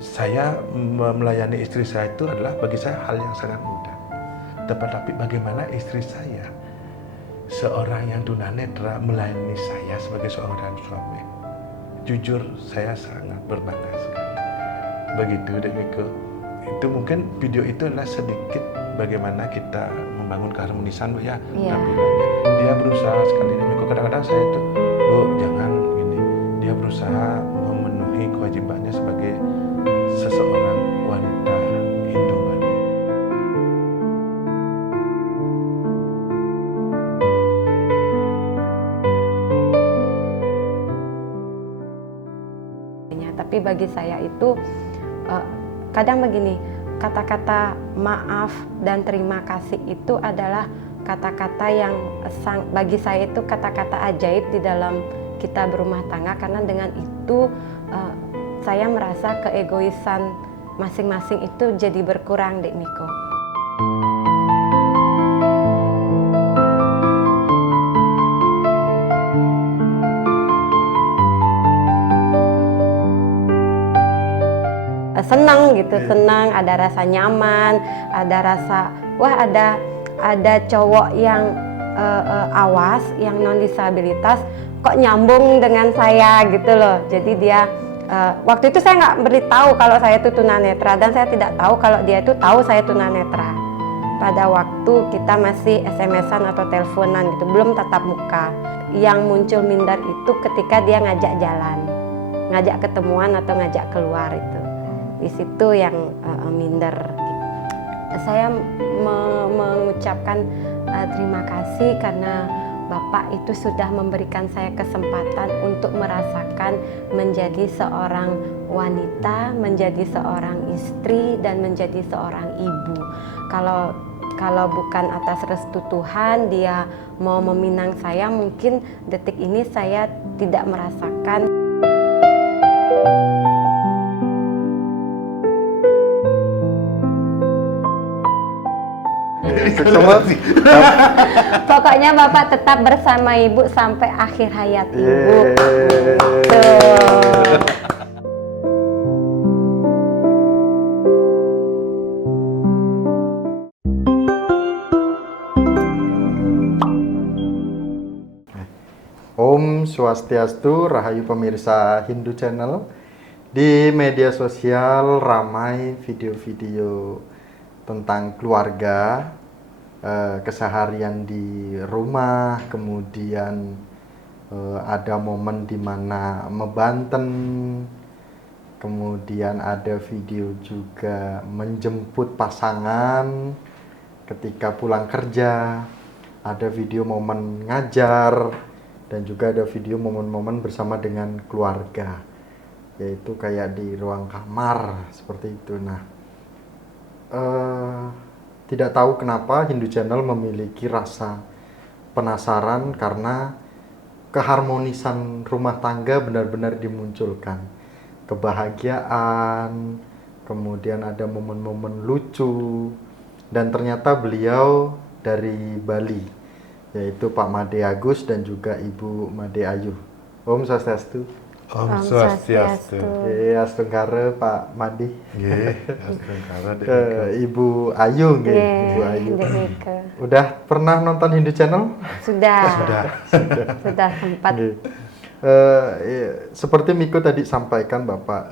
saya melayani istri saya itu adalah bagi saya hal yang sangat mudah. Tetapi bagaimana istri saya, seorang yang tunanetra, melayani saya sebagai seorang suami. Jujur saya sangat berbangga sekali. Begitu Dek Miko. Itu mungkin video itu adalah sedikit bagaimana kita membangun keharmonisan, Bu, ya. Iya. Tampilannya. Dia berusaha sekali Dek Miko. Kadang-kadang saya itu, Bu, jangan gini. Dia berusaha memenuhi kewajibannya sebagai seseorang wanita Hindu Bali. Tapi bagi saya itu kadang begini, kata-kata maaf dan terima kasih itu adalah kata-kata yang bagi saya itu kata-kata ajaib di dalam kita berumah tangga, karena dengan itu saya merasa keegoisan masing-masing itu jadi berkurang, Dek Miko. Senang gitu, senang, ada rasa nyaman, ada rasa wah ada cowok yang awas, yang non disabilitas kok nyambung dengan saya gitu loh. Jadi dia waktu itu saya nggak beritahu kalau saya itu tunanetra, dan saya tidak tahu kalau dia itu tahu saya tunanetra. Pada waktu kita masih SMS-an atau teleponan gitu, belum tatap muka. Yang muncul minder itu ketika dia ngajak jalan, ngajak ketemuan atau ngajak keluar itu. Di situ yang minder. Saya mengucapkan terima kasih karena Bapak itu sudah memberikan saya kesempatan untuk merasakan menjadi seorang wanita, menjadi seorang istri, dan menjadi seorang ibu. Kalau bukan atas restu Tuhan, Dia mau meminang saya, mungkin detik ini saya tidak merasakan. Pokoknya Bapak tetap bersama Ibu sampai akhir hayat Ibu. Om Swastiastu, Rahayu pemirsa Hindu Channel. Di media sosial ramai video-video tentang keluarga, keseharian di rumah, kemudian ada momen di mana membanten, kemudian ada video juga menjemput pasangan ketika pulang kerja, ada video momen ngajar, dan juga ada video momen-momen bersama dengan keluarga, yaitu kayak di ruang kamar seperti itu. Nah, tidak tahu kenapa Hindu Channel memiliki rasa penasaran karena keharmonisan rumah tangga benar-benar dimunculkan. Kebahagiaan, kemudian ada momen-momen lucu, dan ternyata beliau dari Bali, yaitu Pak Made Agus dan juga Ibu Made Ayu. Om Swastiastu. Om Swastiastu. Astungkara Pak Made. Astungkara Ibu Ayu, Ibu Ayu. Udah pernah nonton Hindu Channel? Sudah sempat. Seperti Miko tadi sampaikan Bapak,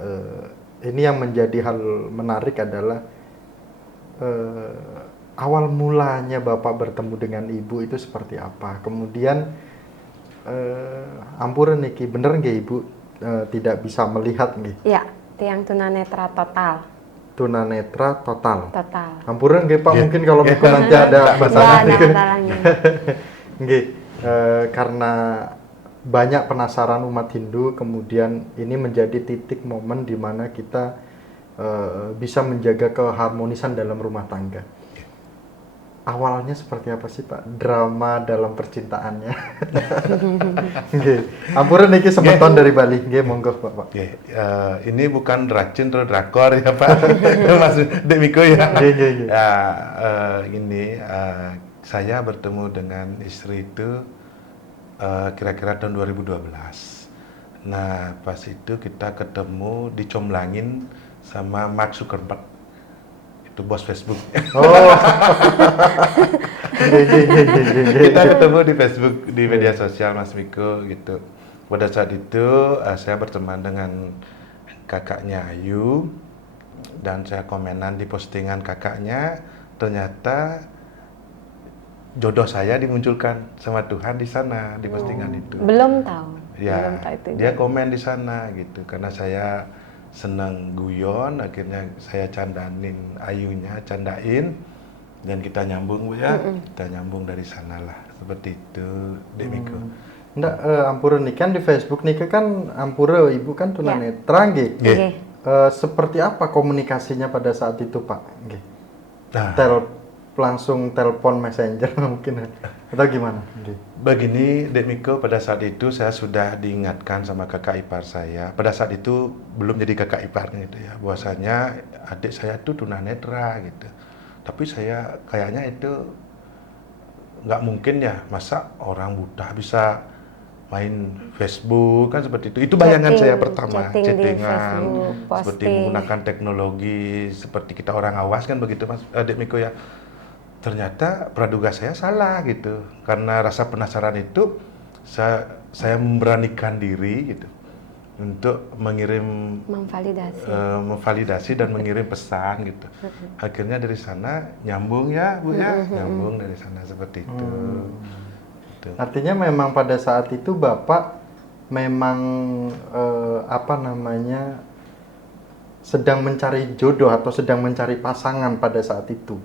ini yang menjadi hal menarik adalah awal mulanya Bapak bertemu dengan Ibu itu seperti apa. Kemudian ampura niki, bener nggih Ibu tidak bisa melihat nggih? Iya, tiang tunanetra total. Tunanetra total. Total. Ampura nggih Pak, mungkin kalau Miko nanti ada bahasanya. Nggih, karena banyak penasaran umat Hindu, kemudian ini menjadi titik momen di mana kita bisa menjaga keharmonisan dalam rumah tangga. Awalnya seperti apa sih Pak drama dalam percintaannya? Nggih. Ampura niki semeton dari Bali. Nggih, monggo Pak. Ini bukan racun atau drakor ya Pak. Maksud Dek Miko ya. Nggih. Ini saya bertemu dengan istri itu kira-kira tahun 2012. Nah, pas itu kita ketemu dicomblangin sama Mark Zuckerberg, itu bos Facebook. Oh. Kita ketemu di Facebook, di media sosial Mas Miko gitu. Pada saat itu saya berteman dengan kakaknya Ayu dan saya komenan di postingan kakaknya, ternyata jodoh saya dimunculkan sama Tuhan di sana di postingan itu. Belum tahu. Ya, Belum tahu itu. dia komen di sana gitu karena saya senang guyon, akhirnya saya candain Ayunya, candain dan kita nyambung Bu ya. Kita nyambung dari sanalah seperti itu, Dek Miko. Nggak, Ampura nih kan di Facebook nih kan Ampura ibu kan tunanetra nggih. Nggih. Seperti apa komunikasinya pada saat itu Pak? Nggih. Nah, Langsung telepon messenger mungkin atau gimana? Nggih. begini Dek Miko, pada saat itu saya sudah diingatkan sama kakak ipar saya. Pada saat itu belum jadi kakak ipar gitu ya. Bahwasanya adik saya tuh tunanetra gitu. Tapi saya kayaknya itu nggak mungkin ya, masa orang buta bisa main Facebook kan seperti itu. Itu bayangan Chatting, saya pertama, chatting di chattingan, Facebook, seperti posting. menggunakan teknologi seperti kita orang awas kan begitu Mas Dek Miko ya. Ternyata praduga saya salah gitu. Karena rasa penasaran itu saya memberanikan diri gitu untuk mengirim Memvalidasi. memvalidasi dan mengirim pesan gitu. Akhirnya dari sana nyambung ya Bu ya, nyambung dari sana seperti itu. Gitu. Artinya memang pada saat itu Bapak memang apa namanya sedang mencari jodoh atau sedang mencari pasangan pada saat itu.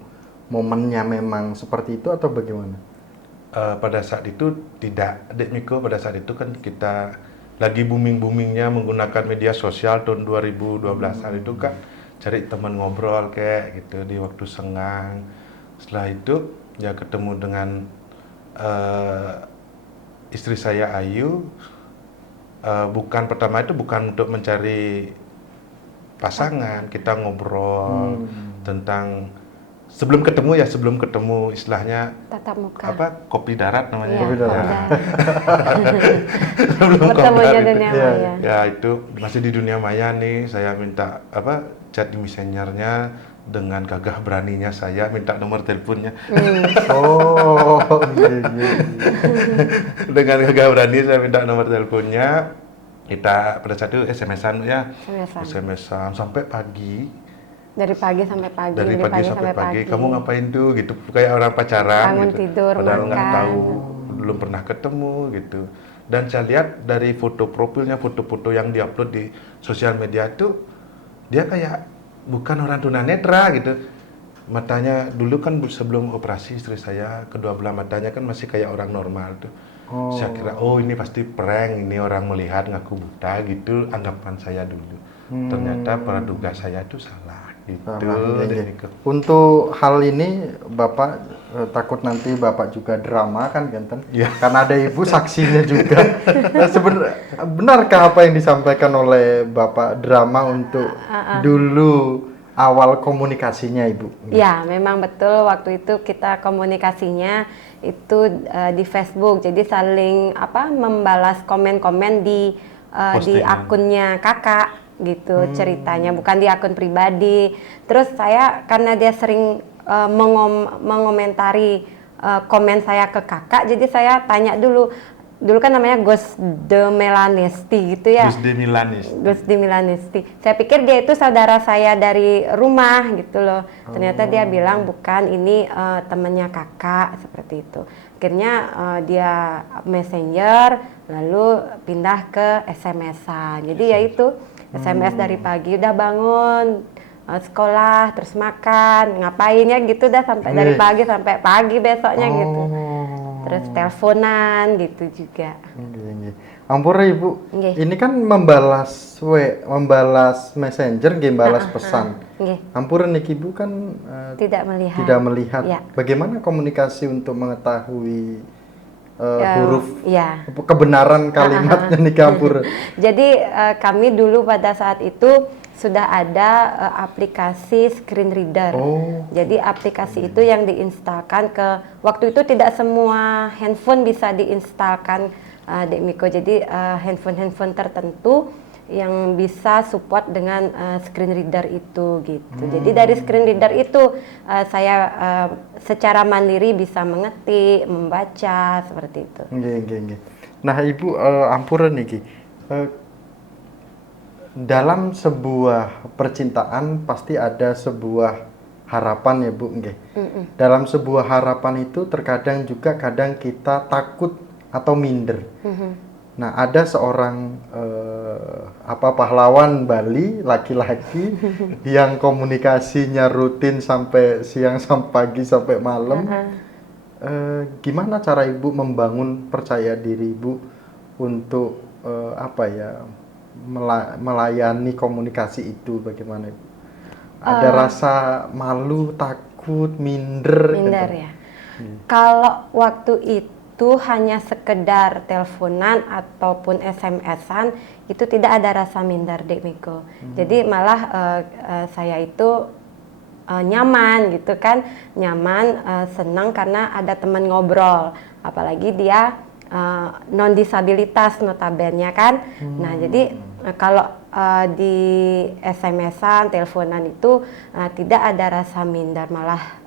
Momennya memang seperti itu atau bagaimana? Pada saat itu tidak, Dek Miko, pada saat itu kan kita lagi booming-boomingnya menggunakan media sosial tahun 2012-an itu kan cari teman ngobrol kayak gitu di waktu senggang. Setelah itu ya ketemu dengan istri saya Ayu. Bukan pertama itu bukan untuk mencari pasangan, kita ngobrol tentang sebelum ketemu istilahnya Tatap muka. apa, kopi darat namanya. Iya, Kopi darat. udah. Sebelum Bertemunya kopi dunia itu. maya. Ya itu masih di dunia maya nih, saya minta chat di messengernya, dengan gagah beraninya saya minta nomor teleponnya. Oh, iya. Dengan gagah berani saya minta nomor teleponnya. Kita pada saat itu SMS-an ya, SMS-an. SMS-an sampai pagi. Dari pagi sampai pagi. Dari pagi sampai pagi, kamu ngapain tuh gitu, kayak orang pacaran Bangun gitu. tidur, Padahal nggak makan. tahu, belum pernah ketemu gitu. Dan saya lihat dari foto profilnya, foto-foto yang diupload di sosial media itu, dia kayak bukan orang tunanetra gitu. Matanya dulu kan sebelum operasi istri saya, kedua belah matanya kan masih kayak orang normal tuh. Oh. Saya kira ini pasti prank, ini orang melihat ngaku buta gitu, anggapan saya dulu. Ternyata praduga saya itu salah gitu. Iya, iya. Dek Miko. Untuk hal ini Bapak takut nanti Bapak juga drama kan Genten? Iya. Karena ada Ibu saksinya juga. Benarkah apa yang disampaikan oleh Bapak drama untuk dulu awal komunikasinya Ibu? Ya, memang betul waktu itu kita komunikasinya itu di Facebook. Jadi saling membalas komen-komen di Postingan. akunnya kakak gitu ceritanya, bukan di akun pribadi. Terus saya karena dia sering mengomentari komen saya ke kakak, jadi saya tanya dulu kan namanya Gus de Melanesti gitu ya. Gus de Milanis. Gus de Milanisti. Saya pikir dia itu saudara saya dari rumah gitu loh. Ternyata dia bilang bukan, ini temannya kakak seperti itu. Akhirnya dia messenger, lalu pindah ke SMS-an. Jadi ya itu SMS dari pagi udah bangun, sekolah, terus makan, ngapain ya gitu dah sampai dari pagi sampai pagi besoknya gitu. Terus teleponan gitu juga. Ampura Ibu, Nggih. ini kan membalas messenger, balas pesan. Nggih. Ampura nih Ibu kan Tidak melihat. tidak melihat. Ya. Bagaimana komunikasi untuk mengetahui Ya, huruf ya. kebenaran kalimatnya nih Ampura? Jadi kami dulu pada saat itu sudah ada aplikasi screen reader. Oh. Jadi aplikasi itu yang diinstalkan waktu itu tidak semua handphone bisa diinstalkan Dek Miko. Jadi handphone tertentu yang bisa support dengan screen reader itu gitu. Jadi dari screen reader itu saya secara mandiri bisa mengetik, membaca seperti itu. Nggih. Nah, Ibu ampuran niki. Dalam sebuah percintaan pasti ada sebuah harapan ya Bu, nggih. Dalam sebuah harapan itu terkadang juga kadang kita takut atau minder. Nah, ada seorang pahlawan Bali laki-laki yang komunikasinya rutin sampai siang sampai pagi sampai malam. Gimana cara Ibu membangun percaya diri Ibu untuk melayani komunikasi itu, bagaimana Ibu? Ada rasa malu, takut, minder gitu. Ya. Kalau waktu itu hanya sekedar teleponan ataupun SMS-an, itu tidak ada rasa minder, Dek Miko. Jadi malah saya itu nyaman gitu kan, senang karena ada teman ngobrol, apalagi dia non disabilitas notabene kan. Nah jadi kalau di SMS-an, teleponan itu tidak ada rasa minder, malah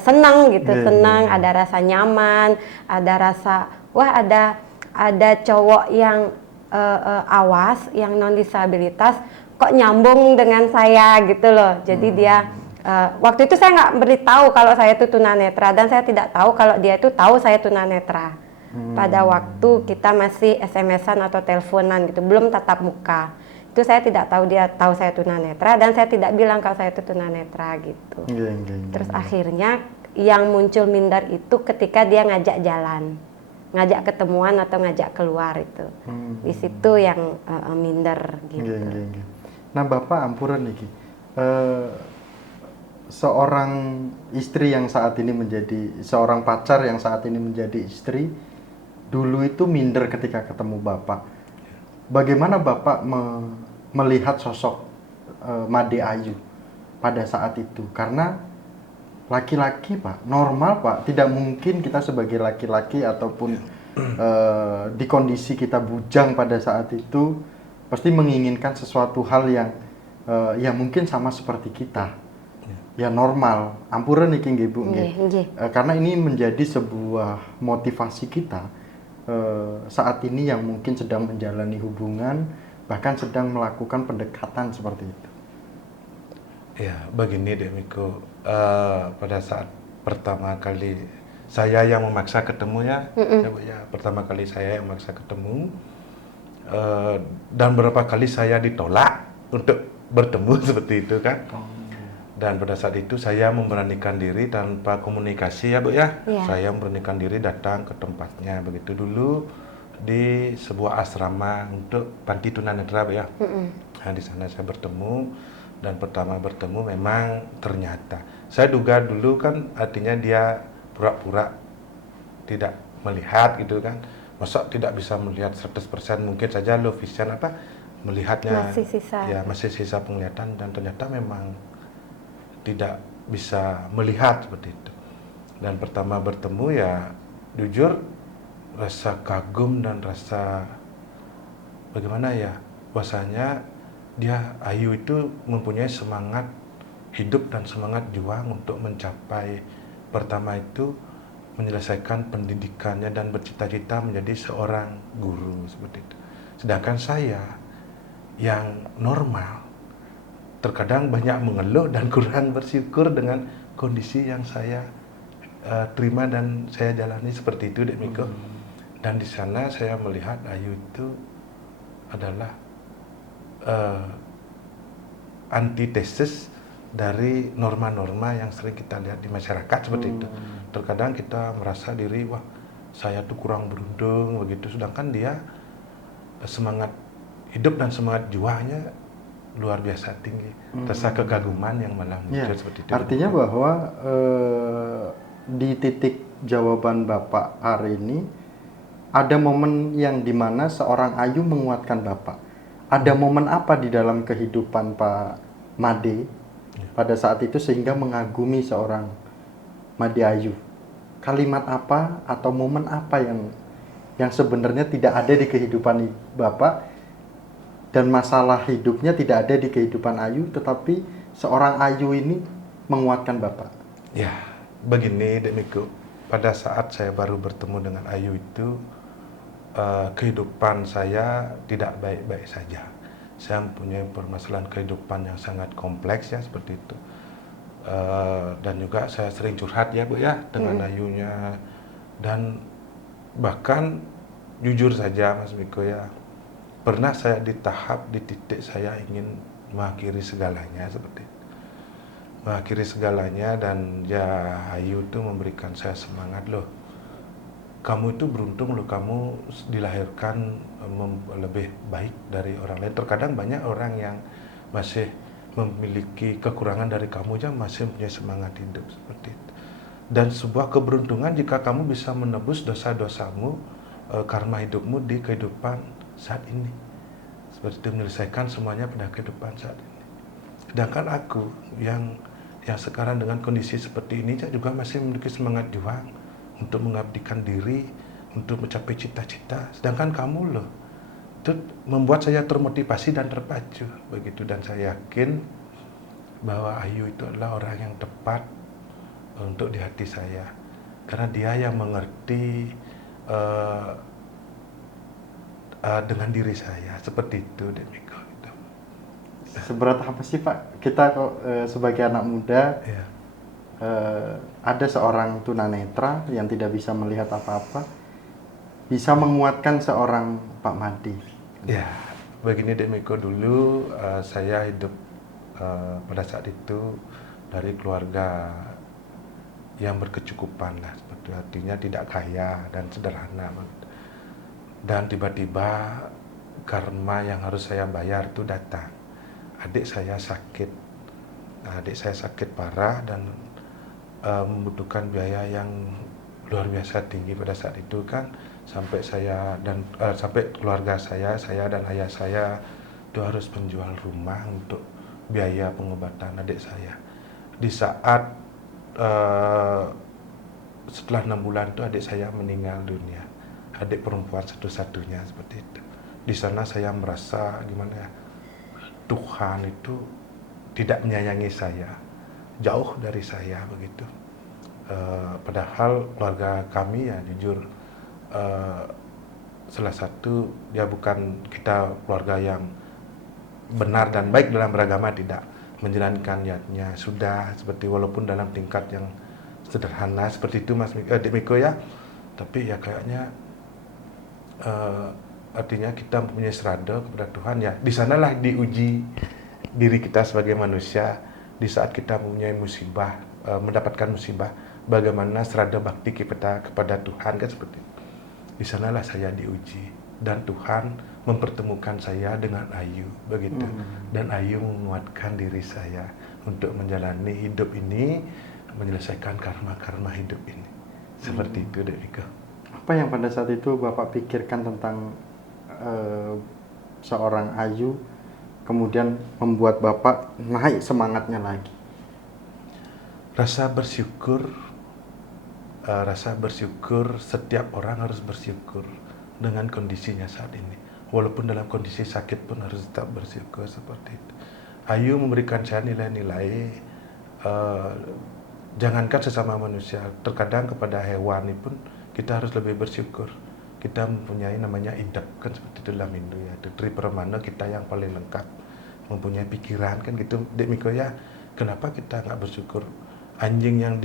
senang gitu, senang, ada rasa nyaman, ada rasa wah ada cowok yang awas, yang non disabilitas kok nyambung dengan saya gitu loh. Jadi dia waktu itu saya nggak beritahu kalau saya itu tunanetra, dan saya tidak tahu kalau dia itu tahu saya tunanetra. Pada waktu kita masih SMS-an atau teleponan gitu, belum tatap muka. Itu saya tidak tahu dia tahu saya tunanetra, dan saya tidak bilang kalau saya itu tunanetra gitu. Terus akhirnya yang muncul minder itu ketika dia ngajak jalan, ngajak ketemuan atau ngajak keluar itu. Di situ yang minder gitu. Nah, Bapak ampuran niki. Seorang istri yang saat ini menjadi seorang pacar yang saat ini menjadi istri, dulu itu minder ketika ketemu Bapak. Bagaimana Bapak melihat sosok Made Ayu pada saat itu? Karena laki-laki Pak, normal Pak, tidak mungkin kita sebagai laki-laki ataupun di kondisi kita bujang pada saat itu pasti menginginkan sesuatu hal yang mungkin sama seperti kita. Ya normal, ampuran niki nggih Bu nggih. Karena ini menjadi sebuah motivasi kita saat ini yang mungkin sedang menjalani hubungan, bahkan sedang melakukan pendekatan seperti itu. Ya, begini Dek Miko, pada saat pertama kali saya yang memaksa ketemu pertama kali saya yang memaksa ketemu, dan beberapa kali saya ditolak untuk bertemu seperti itu kan. Dan pada saat itu saya memberanikan diri tanpa komunikasi ya Bu ya. Saya memberanikan diri datang ke tempatnya begitu dulu di sebuah asrama untuk panti tunanetra Bu ya. Nah, di sana saya bertemu, dan pertama bertemu memang ternyata saya duga dulu kan artinya dia pura-pura tidak melihat gitu kan. Masa tidak bisa melihat 100%, mungkin saja low vision melihatnya masih sisa penglihatan, dan ternyata memang tidak bisa melihat seperti itu. Dan pertama bertemu ya jujur rasa kagum dan rasa bagaimana ya, bahwasanya dia Ayu itu mempunyai semangat hidup dan semangat juang untuk mencapai pertama itu menyelesaikan pendidikannya dan bercita-cita menjadi seorang guru seperti itu. Sedangkan saya yang normal terkadang banyak mengeluh dan kurang bersyukur dengan kondisi yang saya terima dan saya jalani seperti itu Dek Miko. Dan di sana saya melihat Ayu itu adalah antitesis dari norma-norma yang sering kita lihat di masyarakat seperti itu. Terkadang kita merasa diri, wah saya tuh kurang beruntung begitu, sedangkan dia semangat hidup dan semangat juangnya luar biasa tinggi. Rasa kekaguman yang malah muncul seperti itu. Artinya bahwa di titik jawaban Bapak hari ini ada momen yang dimana seorang Ayu menguatkan Bapak. Ada momen apa di dalam kehidupan Pak Made pada saat itu sehingga mengagumi seorang Made Ayu? Kalimat apa atau momen apa yang sebenarnya tidak ada di kehidupan Bapak dan masalah hidupnya tidak ada di kehidupan Ayu, tetapi seorang Ayu ini menguatkan Bapak. Ya, begini Dek Miko, pada saat saya baru bertemu dengan Ayu itu, kehidupan saya tidak baik-baik saja. Saya mempunyai permasalahan kehidupan yang sangat kompleks ya, seperti itu. Dan juga saya sering curhat ya Bu ya dengan Ayunya, dan bahkan jujur saja Mas Miko ya, pernah saya di titik saya ingin mengakhiri segalanya seperti itu. Mengakhiri segalanya, dan ya Ayu itu memberikan saya semangat, loh kamu itu beruntung loh, kamu dilahirkan lebih baik dari orang lain. Terkadang banyak orang yang masih memiliki kekurangan dari kamu aja masih punya semangat hidup seperti itu. Dan sebuah keberuntungan jika kamu bisa menebus dosa-dosamu, karma hidupmu di kehidupan saat ini. Seperti itu, menyelesaikan semuanya pada kehidupan saat ini. Sedangkan aku yang sekarang dengan kondisi seperti ini, saya juga masih memiliki semangat juang untuk mengabdikan diri, untuk mencapai cita-cita. Sedangkan kamu loh, itu membuat saya termotivasi dan terpacu begitu. Dan saya yakin bahwa Ayu itu adalah orang yang tepat untuk di hati saya, karena dia yang mengerti dengan diri saya seperti itu, Demiko. Seberat apa sih Pak kita kok sebagai anak muda Ya. Ada seorang tunanetra yang tidak bisa melihat apa-apa bisa menguatkan seorang Pak Madi? Ya, begini Demiko, dulu saya hidup pada saat itu dari keluarga yang berkecukupan lah, seperti artinya tidak kaya dan sederhana. Dan tiba-tiba karma yang harus saya bayar itu datang. Adik saya sakit parah dan membutuhkan biaya yang luar biasa tinggi pada saat itu kan, sampai saya dan sampai keluarga saya dan ayah saya itu harus menjual rumah untuk biaya pengobatan adik saya. Di saat setelah 6 bulan itu adik saya meninggal dunia, adik perempuan satu-satunya seperti itu. Di sana saya merasa gimana ya, Tuhan itu tidak menyayangi saya, jauh dari saya begitu. Padahal keluarga kami ya jujur, salah satu ya bukan kita keluarga yang benar dan baik dalam beragama, tidak menjalankan niatnya sudah seperti, walaupun dalam tingkat yang sederhana seperti itu Mas Miko ya, tapi ya kayaknya artinya kita mempunyai serada kepada Tuhan ya. Di sanalah diuji diri kita sebagai manusia. Di saat kita mempunyai musibah, mendapatkan musibah, bagaimana serada bakti kita kepada Tuhan kan seperti itu. Di sanalah saya diuji, dan Tuhan mempertemukan saya dengan Ayu begitu. Dan Ayu menguatkan diri saya untuk menjalani hidup ini, menyelesaikan karma hidup ini. Seperti itu Demiko. Apa yang pada saat itu Bapak pikirkan tentang seorang Ayu kemudian membuat Bapak naik semangatnya lagi? Rasa bersyukur, setiap orang harus bersyukur dengan kondisinya saat ini. Walaupun dalam kondisi sakit pun harus tetap bersyukur seperti itu. Ayu memberikan saya nilai-nilai, jangankan sesama manusia, terkadang kepada hewan pun kita harus lebih bersyukur. Kita mempunyai namanya indep kan seperti itu dalam Hindu ya. Dari permana kita yang paling lengkap, mempunyai pikiran kan gitu. Dek Miko ya, kenapa kita nggak bersyukur? Anjing yang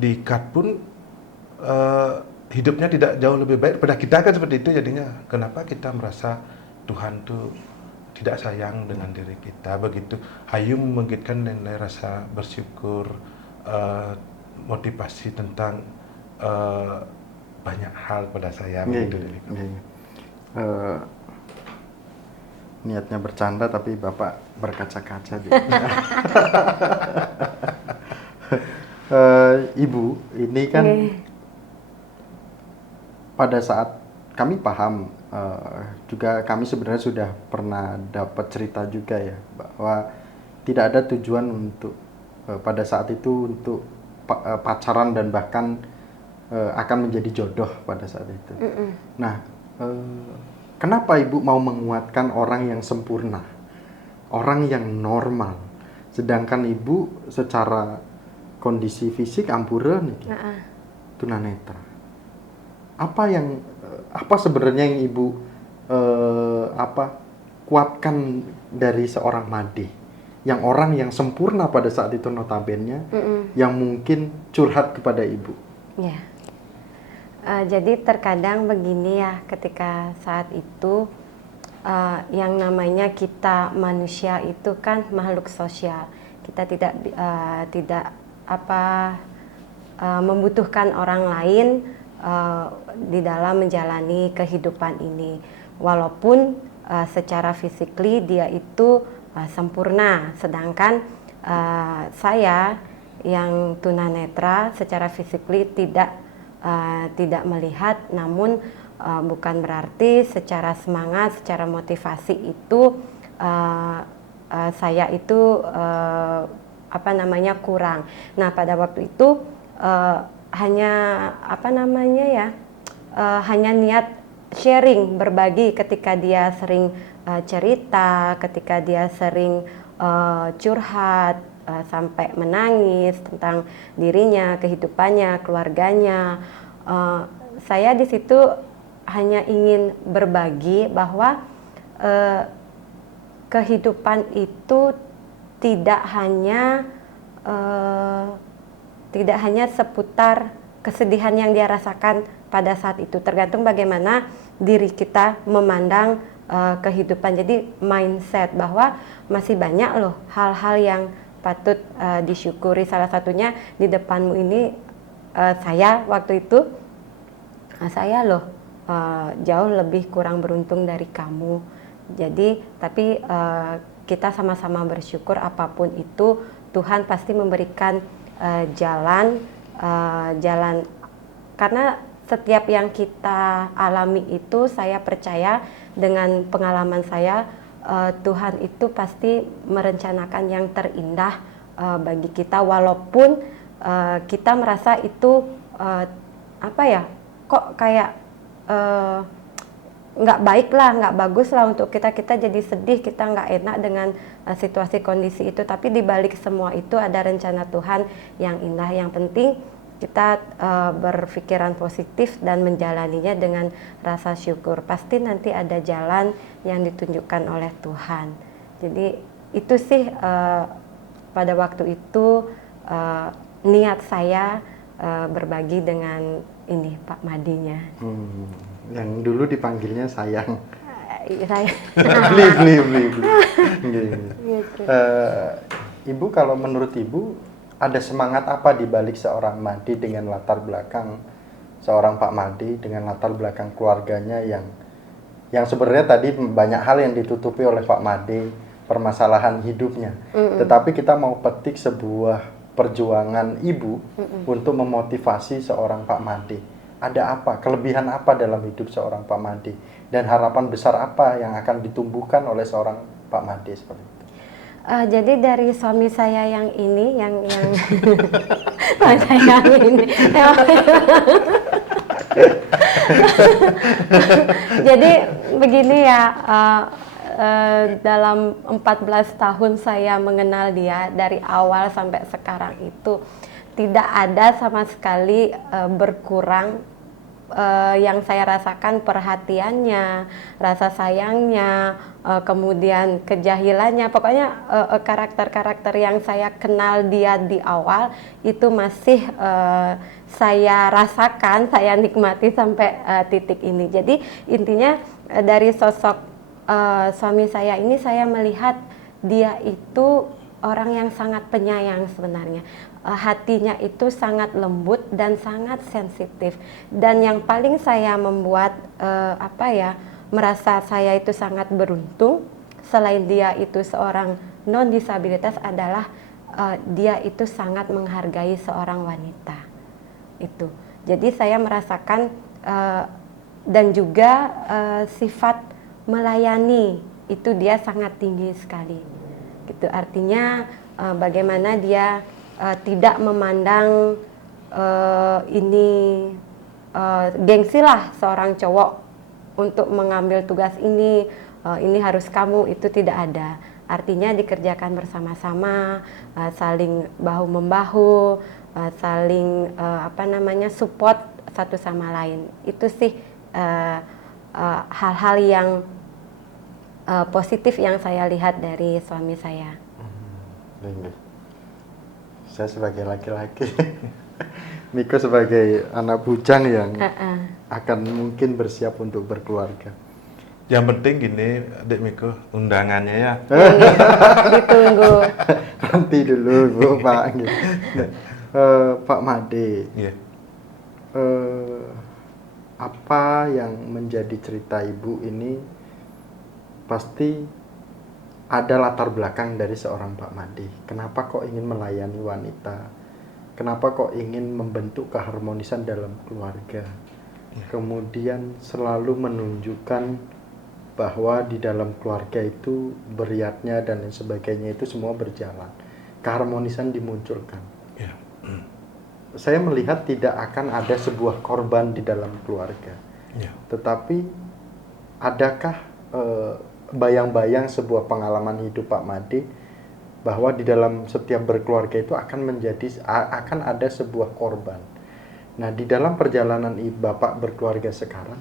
diikat pun hidupnya tidak jauh lebih baik daripada kita kan seperti itu. Jadinya kenapa kita merasa Tuhan tuh tidak sayang dengan diri kita begitu. Ayu membangkitkan nilai rasa bersyukur, motivasi tentang banyak hal pada saya. Niatnya bercanda tapi Bapak berkaca-kaca. Ibu, ini kan pada saat kami paham, juga kami sebenarnya sudah pernah dapat cerita juga ya, bahwa tidak ada tujuan untuk pada saat itu untuk pacaran dan bahkan akan menjadi jodoh pada saat itu. Nah, Kenapa Ibu mau menguatkan orang yang sempurna, orang yang normal, sedangkan Ibu secara kondisi fisik amburadul nih, tunanetra. Apa sebenarnya yang Ibu kuatkan dari seorang Made, yang orang yang sempurna pada saat itu notabene, yang mungkin curhat kepada Ibu? Ya. Jadi terkadang begini ya, ketika saat itu yang namanya kita manusia itu kan makhluk sosial. Kita tidak membutuhkan orang lain di dalam menjalani kehidupan ini. Walaupun secara physically dia itu sempurna, sedangkan saya yang tunanetra secara physically tidak melihat, namun bukan berarti secara semangat, secara motivasi itu saya itu kurang. Nah, pada waktu itu hanya hanya niat sharing, berbagi ketika dia sering cerita, ketika dia sering curhat, sampai menangis tentang dirinya, kehidupannya, keluarganya. Saya di situ hanya ingin berbagi bahwa kehidupan itu tidak hanya seputar kesedihan yang dia rasakan pada saat itu, tergantung bagaimana diri kita memandang kehidupan. Jadi mindset bahwa masih banyak loh hal-hal yang patut disyukuri. Salah satunya di depanmu ini, saya waktu itu saya loh jauh lebih kurang beruntung dari kamu. Jadi tapi kita sama-sama bersyukur, apapun itu Tuhan pasti memberikan jalan, karena setiap yang kita alami itu, saya percaya dengan pengalaman saya, Tuhan itu pasti merencanakan yang terindah bagi kita, walaupun kita merasa itu kok kayak nggak baik lah, nggak bagus lah untuk kita jadi sedih, kita nggak enak dengan situasi kondisi itu. Tapi di balik semua itu ada rencana Tuhan yang indah. Yang penting kita berpikiran positif dan menjalaninya dengan rasa syukur. Pasti nanti ada jalan yang ditunjukkan oleh Tuhan. Jadi itu sih pada waktu itu niat saya berbagi dengan ini Pak Madinya. Yang dulu dipanggilnya sayang. Saya. Beli. Ibu, kalau menurut Ibu, ada semangat apa di balik seorang Made dengan latar belakang seorang Pak Made dengan latar belakang keluarganya yang sebenarnya tadi banyak hal yang ditutupi oleh Pak Made, permasalahan hidupnya. Tetapi kita mau petik sebuah perjuangan Ibu untuk memotivasi seorang Pak Made. Ada apa, kelebihan apa dalam hidup seorang Pak Made, dan harapan besar apa yang akan ditumbuhkan oleh seorang Pak Made seperti itu? Jadi dari suami saya yang ini, yang saya ini. Jadi begini ya, dalam 14 tahun saya mengenal dia, dari awal sampai sekarang itu tidak ada sama sekali berkurang yang saya rasakan perhatiannya, rasa sayangnya, kemudian kejahilannya. Pokoknya karakter-karakter yang saya kenal dia di awal itu masih saya rasakan, saya nikmati sampai titik ini. Jadi intinya dari sosok suami saya ini, saya melihat dia itu orang yang sangat penyayang sebenarnya. Hatinya itu sangat lembut dan sangat sensitif. Dan yang paling saya membuat merasa saya itu sangat beruntung, selain dia itu seorang non disabilitas, adalah dia itu sangat menghargai seorang wanita. Itu. Jadi saya merasakan dan juga sifat melayani itu dia sangat tinggi sekali. Gitu. Artinya bagaimana dia tidak memandang ini gengsi lah seorang cowok untuk mengambil tugas ini harus kamu, itu tidak ada. Artinya dikerjakan bersama-sama, saling bahu membahu, saling support satu sama lain. Itu sih hal-hal yang positif yang saya lihat dari suami saya. Saya sebagai laki-laki, Miko sebagai anak bujang yang akan mungkin bersiap untuk berkeluarga. Yang penting gini, Dek Miko, undangannya ya. Ditunggu. Nanti dulu, Bu, Pak. Gitu. Pak Made, apa yang menjadi cerita Ibu ini pasti ada latar belakang dari seorang Pak Made. Kenapa kok ingin melayani wanita? Kenapa kok ingin membentuk keharmonisan dalam keluarga? Kemudian selalu menunjukkan bahwa di dalam keluarga itu beriatnya dan lain sebagainya itu semua berjalan. Keharmonisan dimunculkan. Saya melihat tidak akan ada sebuah korban di dalam keluarga. Tetapi adakah bayang-bayang sebuah pengalaman hidup Pak Made bahwa di dalam setiap berkeluarga itu akan ada sebuah korban. Nah, di dalam perjalanan Bapak berkeluarga sekarang,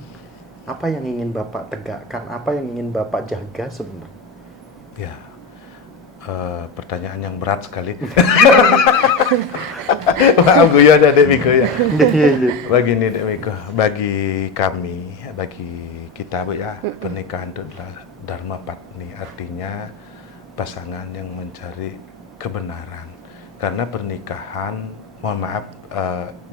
apa yang ingin Bapak tegakkan? Apa yang ingin Bapak jaga sebenarnya? Ya, pertanyaan yang berat sekali. Maaf gue ya, Dek Miko ya. Begini Dek Miko, bagi kami, bagi kita Bu ya, pernikahan itu adalah dharma patni, artinya pasangan yang mencari kebenaran. Karena pernikahan, mohon maaf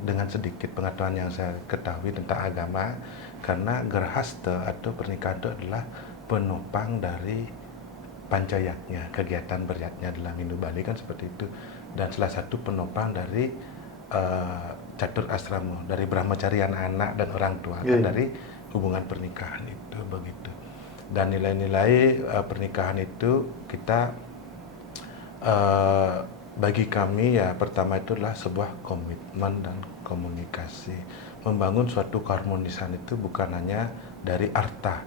dengan sedikit pengetahuan yang saya ketahui tentang agama, karena gerhasta atau pernikahan itu adalah penopang dari pancayatnya, kegiatan beryatnya dalam Hindu Bali kan seperti itu, dan salah satu penopang dari catur asrama, dari brahmacari anak-anak dan orang tua kan dari hubungan pernikahan itu begitu. Dan nilai-nilai pernikahan itu kita bagi kami ya, pertama itu adalah sebuah komitmen dan komunikasi. Membangun suatu keharmonisan itu bukan hanya dari harta,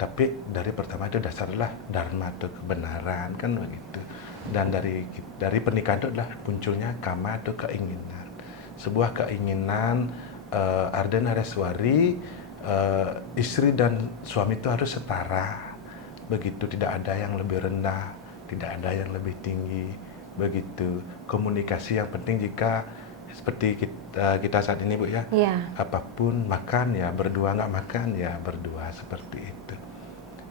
tapi dari pertama itu dasar adalah dharma atau kebenaran kan begitu. Dan dari pernikahan itu adalah munculnya kama atau keinginan, sebuah keinginan Ardhanaraswari, istri dan suami itu harus setara begitu, tidak ada yang lebih rendah, tidak ada yang lebih tinggi begitu. Komunikasi yang penting, jika seperti kita saat ini Bu ya, apapun makan ya berdua, nggak makan ya berdua, seperti itu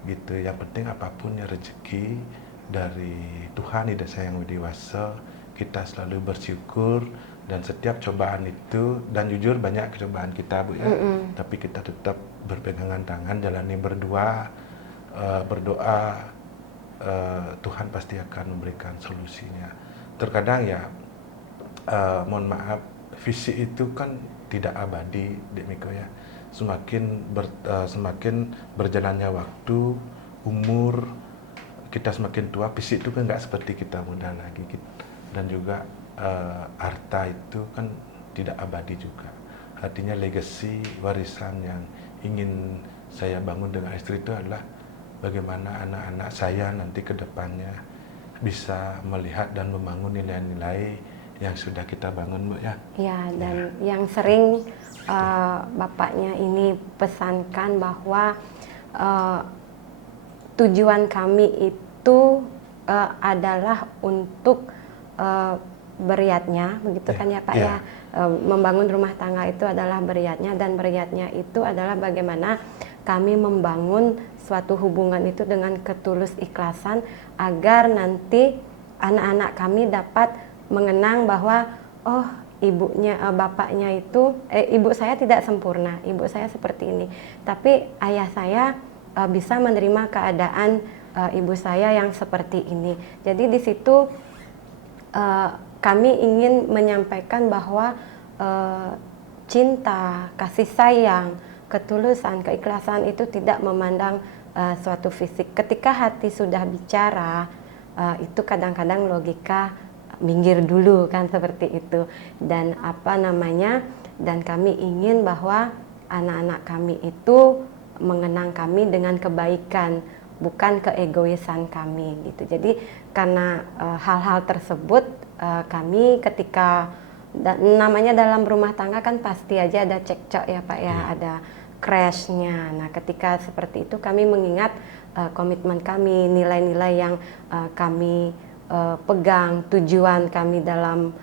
gitu. Yang penting apapun ya rezeki dari Tuhan, Ida Sang Widiwasa, kita selalu bersyukur. Dan setiap cobaan itu, dan jujur banyak cobaan kita Bu ya, tapi kita tetap berpegangan tangan, jalani berdua, berdoa, Tuhan pasti akan memberikan solusinya. Terkadang ya, mohon maaf, visi itu kan tidak abadi, Dek Miko ya. Semakin berjalannya waktu, umur kita semakin tua, visi itu kan nggak seperti kita muda lagi. Dan juga harta itu kan tidak abadi juga. Artinya legacy, warisan yang ingin saya bangun dengan istri itu adalah bagaimana anak-anak saya nanti ke depannya bisa melihat dan membangun nilai-nilai yang sudah kita bangun Bu ya. Ya, dan yang sering bapaknya ini pesankan bahwa tujuan kami itu adalah untuk beriatnya, begitu kan ya Pak ya. Membangun rumah tangga itu adalah beriatnya, dan beriatnya itu adalah bagaimana kami membangun suatu hubungan itu dengan ketulus ikhlasan, agar nanti anak-anak kami dapat mengenang bahwa oh bapaknya itu ibu saya tidak sempurna, ibu saya seperti ini, tapi ayah saya bisa menerima keadaan ibu saya yang seperti ini. Jadi di situ kami ingin menyampaikan bahwa cinta, kasih sayang, ketulusan, keikhlasan itu tidak memandang suatu fisik. Ketika hati sudah bicara, itu kadang-kadang logika minggir dulu kan, seperti itu. Dan dan kami ingin bahwa anak-anak kami itu mengenang kami dengan kebaikan, bukan keegoisan kami gitu. Jadi karena hal-hal tersebut kami ketika namanya dalam rumah tangga kan pasti aja ada cekcok ya Pak ya, ada crashnya. Nah ketika seperti itu kami mengingat komitmen kami, nilai-nilai yang kami pegang, tujuan kami dalam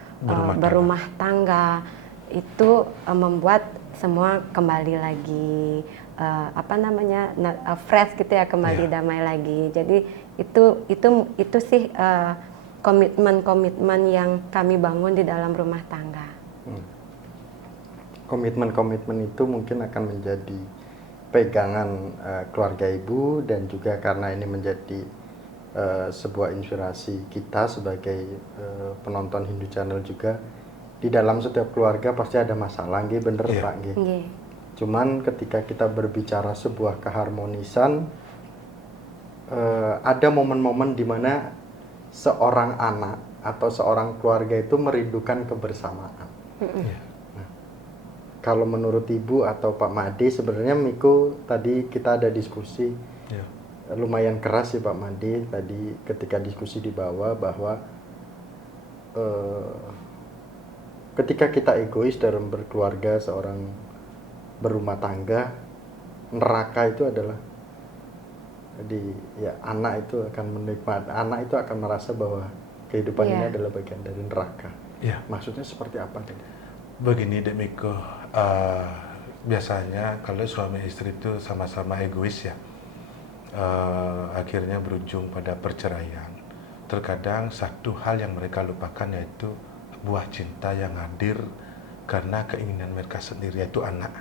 berumah tangga itu membuat semua kembali lagi fresh gitu ya, kembali damai lagi. Jadi itu sih komitmen-komitmen yang kami bangun di dalam rumah tangga. Komitmen-komitmen itu mungkin akan menjadi pegangan keluarga ibu, dan juga karena ini menjadi sebuah inspirasi kita sebagai penonton Hindu Channel juga. Di dalam setiap keluarga pasti ada masalah, nggih bener Pak nggih. Cuman ketika kita berbicara sebuah keharmonisan, ada momen-momen di mana seorang anak atau seorang keluarga itu merindukan kebersamaan. Nah, kalau menurut Ibu atau Pak Made, sebenarnya Miko tadi kita ada diskusi lumayan keras sih Pak Made tadi ketika diskusi di bawah, bahwa ketika kita egois dalam berkeluarga, seorang berumah tangga, neraka itu adalah anak itu akan menikmati, anak itu akan merasa bahwa kehidupan ini adalah bagian dari neraka. Maksudnya seperti apa tadi? Begini Dek Miko, biasanya kalau suami istri itu sama-sama egois ya, akhirnya berujung pada perceraian. Terkadang satu hal yang mereka lupakan yaitu buah cinta yang hadir karena keinginan mereka sendiri, yaitu anak.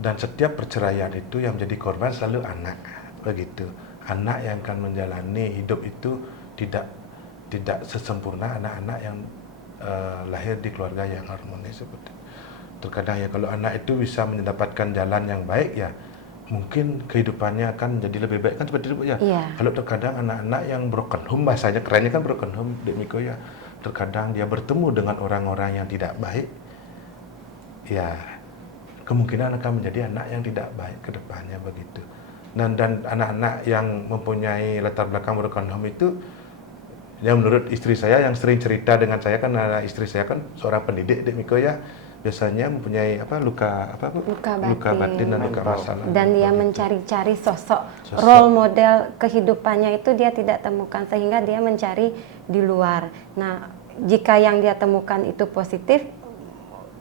Dan setiap perceraian itu yang menjadi korban selalu anak. Begitu, anak yang akan menjalani hidup itu tidak sesempurna anak-anak yang lahir di keluarga yang harmonis seperti. Terkadang ya kalau anak itu bisa mendapatkan jalan yang baik ya, mungkin kehidupannya akan jadi lebih baik kan seperti itu ya. Kalau terkadang anak-anak yang broken home, bahasanya kerennya kan broken home Dek Miko ya, terkadang dia bertemu dengan orang-orang yang tidak baik, ya kemungkinan akan menjadi anak yang tidak baik ke depannya begitu. Dan anak-anak yang mempunyai latar belakang broken home itu, yang menurut istri saya yang sering cerita dengan saya, kan istri saya kan seorang pendidik Dek Miko ya, biasanya mempunyai luka batin dan luka masalah. Dan dia mencari-cari sosok role model kehidupannya itu dia tidak temukan, sehingga dia mencari di luar. Nah, jika yang dia temukan itu positif,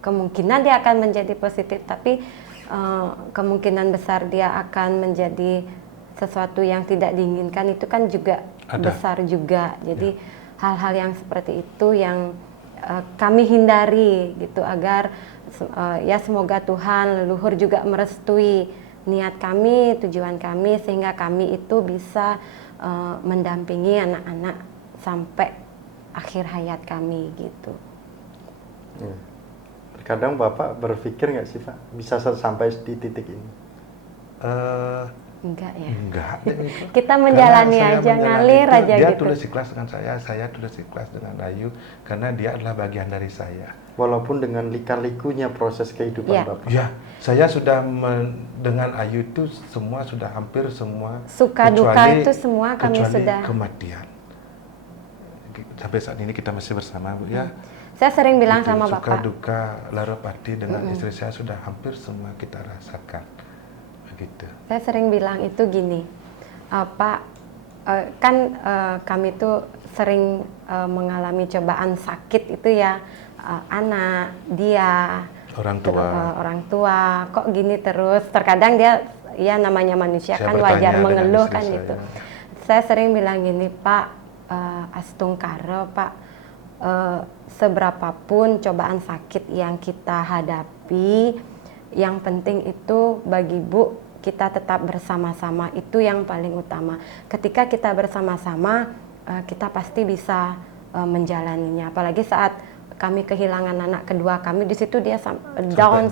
kemungkinan dia akan menjadi positif, tapi kemungkinan besar dia akan menjadi sesuatu yang tidak diinginkan itu kan juga besar juga. Jadi hal-hal yang seperti itu yang kami hindari gitu, agar ya semoga Tuhan leluhur juga merestui niat kami, tujuan kami, sehingga kami itu bisa mendampingi anak-anak sampai akhir hayat kami gitu. Terkadang Bapak berpikir nggak sih Pak bisa sampai di titik ini? Enggak ya. Enggak. Kita menjalani aja, ngalir aja dia gitu. Dia tulis ikhlas dengan saya tulis ikhlas dengan Ayu, karena dia adalah bagian dari saya. Walaupun dengan lika-likunya proses kehidupan Bapak. Ya, saya sudah dengan Ayu itu semua sudah hampir semua. Suka duka itu semua kami sudah. Kematian. Sampai saat ini kita masih bersama, Bu ya. Saya sering bilang sama suka Bapak. Suka duka lara pati dengan istri saya sudah hampir semua kita rasakan. Begitu. Saya sering bilang itu gini, Pak, kan kami tuh sering mengalami cobaan sakit itu ya, anak, dia, orang tua, kok gini terus. Terkadang dia, ya namanya manusia kan wajar mengeluh kan gitu. Saya sering bilang gini, Pak, astungkara Pak, seberapapun cobaan sakit yang kita hadapi, yang penting itu bagi Bu, kita tetap bersama-sama, itu yang paling utama. Ketika kita bersama-sama, kita pasti bisa menjalaninya. Apalagi saat kami kehilangan anak kedua kami, di situ dia down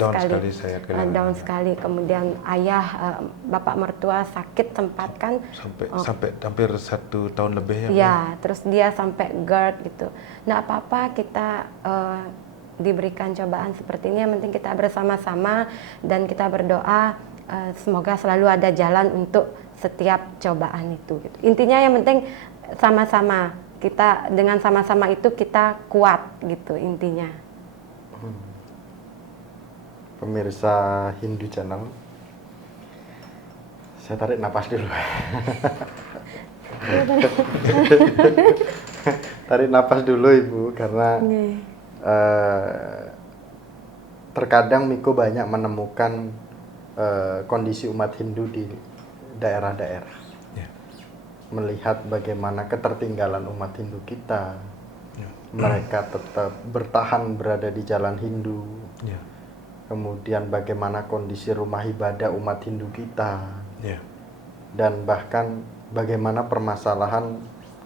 sekali. Kemudian ayah, bapak mertua sakit sempat kan sampai hampir 1 tahun lebih ya. Ya, terus dia sampai GERD gitu. Nggak apa-apa kita diberikan cobaan seperti ini, yang penting kita bersama-sama dan kita berdoa semoga selalu ada jalan untuk setiap cobaan itu gitu. Intinya yang penting sama-sama, kita dengan sama-sama itu kita kuat gitu intinya. Pemirsa Hindu Channel, saya tarik napas dulu. Tarik napas dulu Ibu, karena terkadang Miko banyak menemukan kondisi umat Hindu di daerah-daerah. Melihat bagaimana ketertinggalan umat Hindu kita, mereka tetap bertahan berada di jalan Hindu. Kemudian bagaimana kondisi rumah ibadah umat Hindu kita, dan bahkan bagaimana permasalahan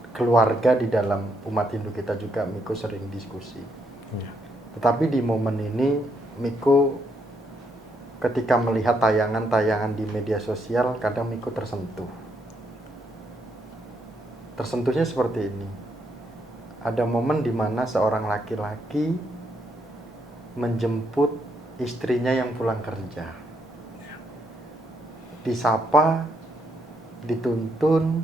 keluarga di dalam umat Hindu kita juga Miko sering diskusi. Tetapi di momen ini Miko ketika melihat tayangan-tayangan di media sosial, kadang Miko tersentuh. Tersentuhnya seperti ini. Ada momen di mana seorang laki-laki menjemput istrinya yang pulang kerja. Disapa, dituntun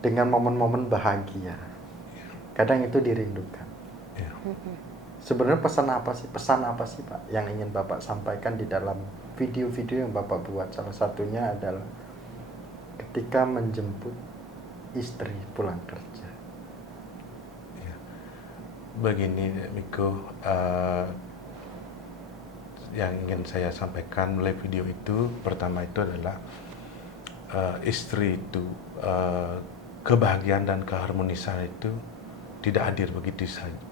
dengan momen-momen bahagia. Kadang itu dirindukan. Sebenarnya pesan apa sih Pak yang ingin Bapak sampaikan di dalam video-video yang Bapak buat? Salah satunya adalah ketika menjemput istri pulang kerja. Begini Miko, yang ingin saya sampaikan melalui video itu, pertama itu adalah istri itu, kebahagiaan dan keharmonisan itu tidak hadir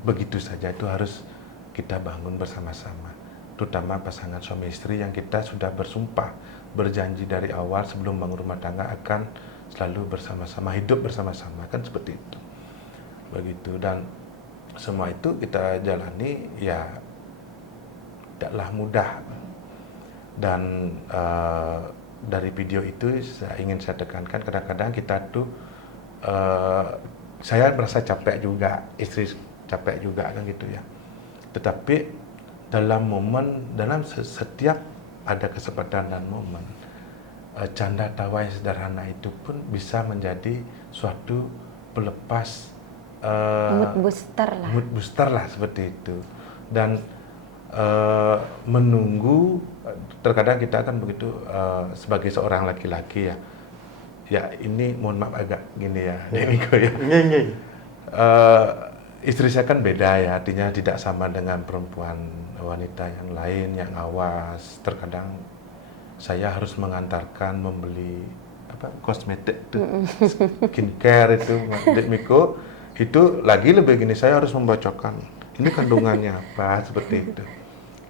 begitu saja, itu harus kita bangun bersama-sama, terutama pasangan suami istri yang kita sudah bersumpah, berjanji dari awal sebelum bangun rumah tangga akan selalu bersama-sama, hidup bersama-sama, kan seperti itu. Begitu, dan semua itu kita jalani ya tidaklah mudah. Dan dari video itu ingin saya tekankan, kadang-kadang kita tuh saya merasa capek juga, istri capek juga kan gitu ya. Tetapi dalam setiap ada kesempatan dan momen, canda tawa yang sederhana itu pun bisa menjadi suatu pelepas mood booster lah seperti itu. Dan menunggu, terkadang kita kan begitu sebagai seorang laki-laki ya ini mohon maaf agak gini ya, Miko ya. Istri saya kan beda ya, artinya tidak sama dengan perempuan wanita yang lain yang awas. Terkadang saya harus mengantarkan membeli kosmetik tuh, skincare itu, Miko. Itu lagi lebih gini, saya harus membacakan ini kandungannya apa, seperti itu.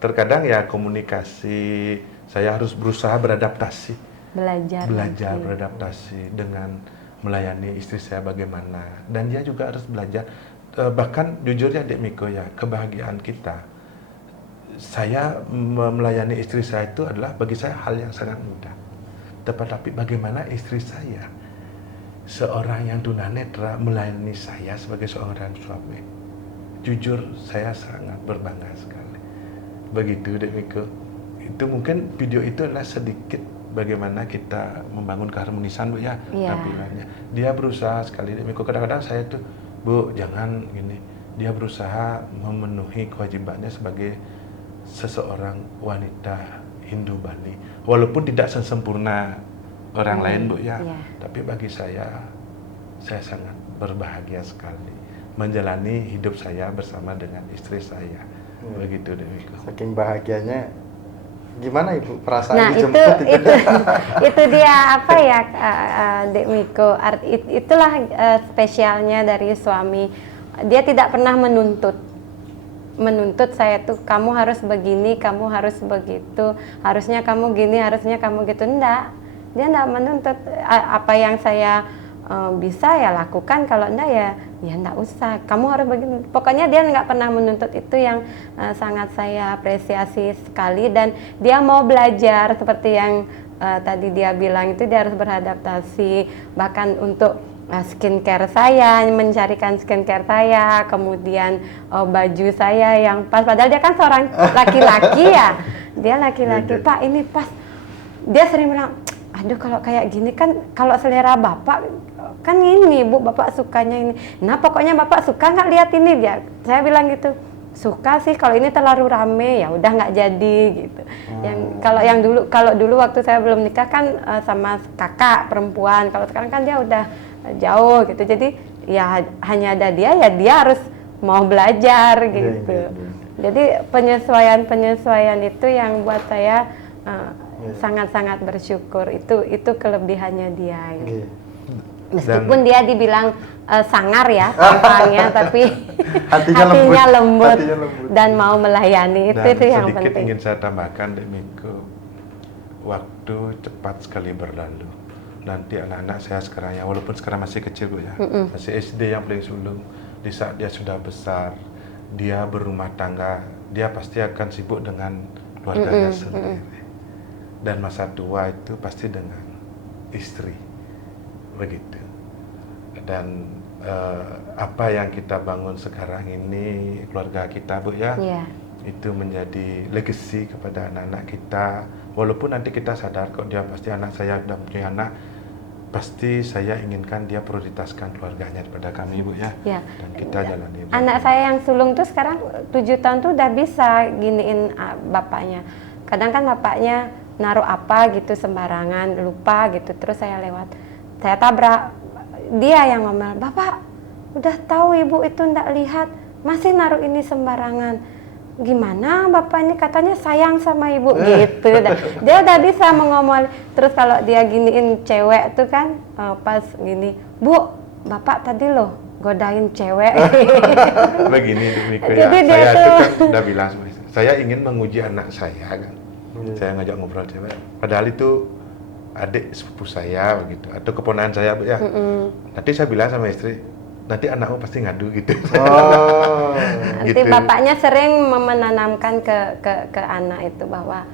Terkadang ya komunikasi, saya harus berusaha beradaptasi. Belajar beradaptasi dengan melayani istri saya bagaimana. Dan dia juga harus belajar. Bahkan jujurnya Dek Miko ya, kebahagiaan kita, saya melayani istri saya itu adalah bagi saya hal yang sangat mudah. Tetapi bagaimana istri saya, seorang yang tunanetra, melayani saya sebagai seorang suami, jujur saya sangat berbangga sekali. Begitu Dek Miko. Itu mungkin video itu adalah sedikit bagaimana kita membangun keharmonisan Bu ya, tampilannya. Dia berusaha sekali Dek Miko. Kadang-kadang saya tuh, Bu jangan gini. Dia berusaha memenuhi kewajibannya sebagai seseorang wanita Hindu Bali. Walaupun tidak sesempurna orang lain Bu ya. Tapi bagi saya sangat berbahagia sekali menjalani hidup saya bersama dengan istri saya. Begitu Dek Miko. Saking bahagianya, gimana Ibu perasaan nah, dijemput itu dia apa ya, Dek Miko. Itulah spesialnya dari suami. Dia tidak pernah menuntut saya tuh, kamu harus begini, kamu harus begitu, harusnya kamu gini, harusnya kamu gitu. Enggak, dia enggak menuntut. Apa yang saya bisa ya lakukan, kalau enggak ya enggak usah, kamu harus begini. Pokoknya dia enggak pernah menuntut, itu yang sangat saya apresiasi sekali. Dan dia mau belajar seperti yang tadi dia bilang, itu dia harus beradaptasi, bahkan untuk skincare saya, mencarikan skincare saya, kemudian baju saya yang pas, padahal dia kan seorang laki-laki ya, dia laki-laki, Pak ini pas, dia sering bilang, aduh kalau kayak gini kan, kalau selera bapak kan ini bu, bapak sukanya ini. Nah pokoknya bapak suka nggak lihat ini dia. Saya bilang gitu, suka sih, kalau ini terlalu rame ya udah nggak jadi gitu. Kalau dulu waktu saya belum nikah kan sama kakak perempuan, kalau sekarang kan dia udah jauh gitu. Jadi ya hanya ada dia, ya dia harus mau belajar gitu. Jadi penyesuaian itu yang buat saya sangat-sangat bersyukur. Itu kelebihannya dia. Gitu. Meskipun dia dibilang sangar ya tampangnya, tapi hatinya lembut dan mau melayani, itu yang penting. Sedikit ingin saya tambahkan, Dek Miko, waktu cepat sekali berlalu. Nanti anak-anak saya sekarang, ya walaupun sekarang masih kecil Bu ya, masih SD yang paling sulung, di saat dia sudah besar, dia berumah tangga, dia pasti akan sibuk dengan keluarganya sendiri. Dan masa tua itu pasti dengan istri, begitu. Dan apa yang kita bangun sekarang ini, keluarga kita Bu ya, itu menjadi legacy kepada anak-anak kita. Walaupun nanti kita sadar kok dia pasti anak saya udah punya anak, pasti saya inginkan dia prioritaskan keluarganya daripada kami Bu ya. Dan kita jalani. Anak saya yang sulung tuh sekarang 7 tahun tuh udah bisa giniin bapaknya. Kadang kan bapaknya naruh apa gitu sembarangan, lupa gitu, terus saya lewat, saya tabrak, dia yang ngomel, bapak udah tahu ibu itu ndak lihat, masih naruh ini sembarangan, gimana bapak ini katanya sayang sama ibu gitu. Dia udah bisa mengomel. Terus kalau dia giniin cewek tuh kan pas gini, bu bapak tadi loh godain cewek. Begini Miko ya, saya itu kan udah bilang sama istri, saya ingin menguji anak saya kan. Saya ngajak ngobrol cewek, padahal itu adik sepupu saya begitu, atau keponakan saya Bu ya. Nanti saya bilang sama istri, nanti anakmu pasti ngadu gitu. Nanti gitu. Bapaknya sering menanamkan ke anak itu bahwa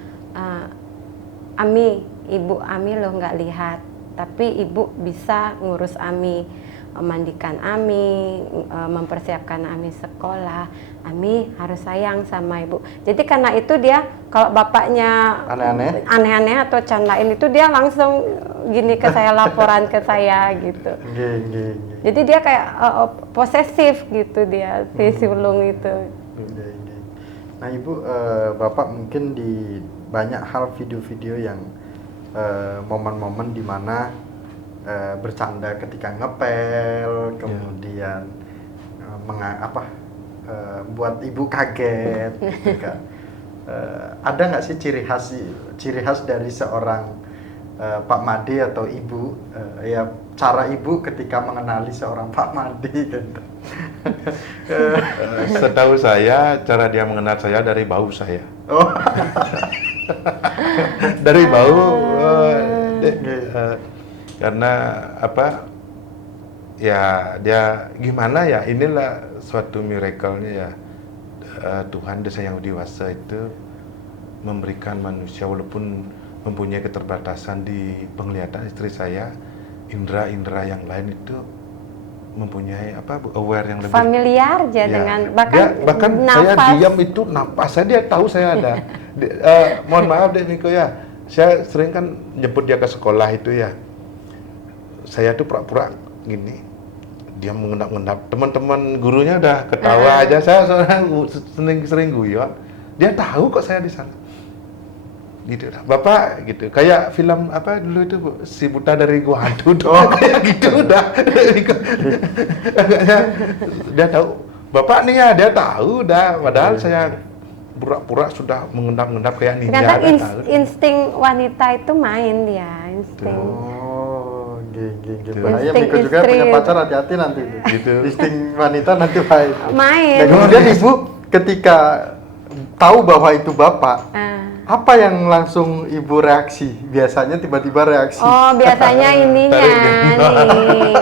Ami, ibu Ami loh nggak lihat, tapi ibu bisa ngurus Ami, memandikan Ami, mempersiapkan Ami sekolah. Ami harus sayang sama ibu. Jadi karena itu dia, kalau bapaknya aneh-aneh atau candain itu, dia langsung gini ke saya, laporan ke saya gitu. Jadi dia kayak posesif gitu dia, si sulung itu. Nah ibu, bapak mungkin di banyak hal video-video yang momen-momen dimana bercanda ketika ngepel, kemudian buat ibu kaget, gitu kan. Ada nggak sih ciri khas dari seorang Pak Made atau ibu, ya cara ibu ketika mengenali seorang Pak Made gitu? Setahu saya, cara dia mengenal saya dari bau saya. Dari bau. Karena apa ya, dia gimana ya, inilah suatu miracle-nya ya, Tuhan Desa Yang Dewasa itu memberikan manusia walaupun mempunyai keterbatasan di penglihatan. Istri saya, indera-indera yang lain itu mempunyai aware yang lebih familiar aja dengan bahkan saya diam itu napas saya, dia tahu saya ada. Mohon maaf Dek Miko ya, saya sering kan jemput dia ke sekolah itu ya, saya tuh pura-pura gini, dia mengendap-endap, teman-teman gurunya udah ketawa aja, saya sering guyon, dia tahu kok saya di sana. Gitu dah. Bapak gitu, kayak film apa dulu itu Bu, Si Buta dari Gua Hantu tuh, kayak gitu udah. Dia tahu, Bapak nih ya, dia tahu dah, padahal saya pura-pura sudah mengendap-endap kayak ninja. Ternyata insting wanita itu main dia, insting. Bahaya Miko juga punya pacar, hati-hati nanti gitu. Insting wanita nanti main. Dan kemudian ibu ketika tahu bahwa itu bapak, apa yang langsung ibu reaksi? Biasanya tiba-tiba reaksi. Oh, biasanya ininya nih.